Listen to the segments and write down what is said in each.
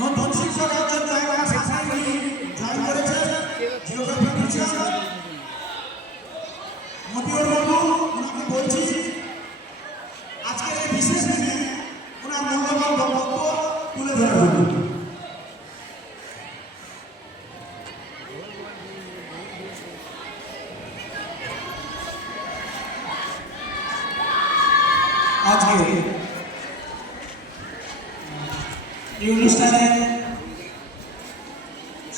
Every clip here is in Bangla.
নতুন শিক্ষক একজন জায়গা শাখায় জয়েন করেছে জিওগ্রাফি টিচার মতিউর বাবু। ওনাকে বলছি আজকের এই বিশেষ দিনে ওনার মূল্যবান বক্তব্য তুলে ধরা হবে। আজকে এই অনুষ্ঠানে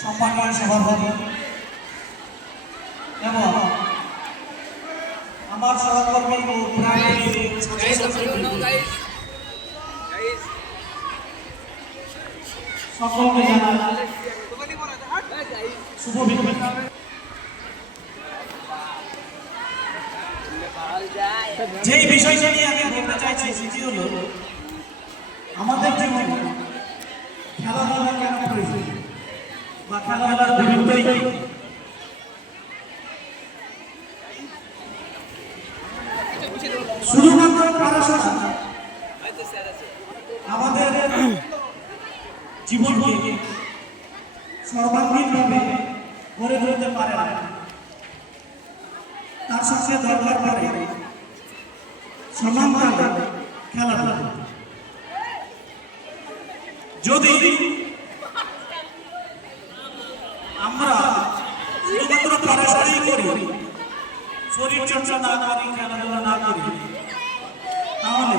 সম্মানীয় সভাপতি এবং আমার সহকর্মী ও সকলকে জানাই শুভ বিদায়। যেই বিষয়টা নিয়ে আমি বলতে চাইছি সেটি হলো আমাদের জীবনে খেলাধুলা কেন প্রয়োজন বা খেলাধুলার গুরুত্বই কি। শুধুমাত্র পড়াশোনা আমাদের জীবনকে সর্বাঙ্গীনভাবে গড়ে তুলতে পারে না, তার সঙ্গে দরকার পড়ে সমানভাবে খেলাধুলা। যদি আমরা শুধুমাত্র পড়াশোনাই করি, শরীর চর্চা না করি, খেলাধুলা না করি, তাহলে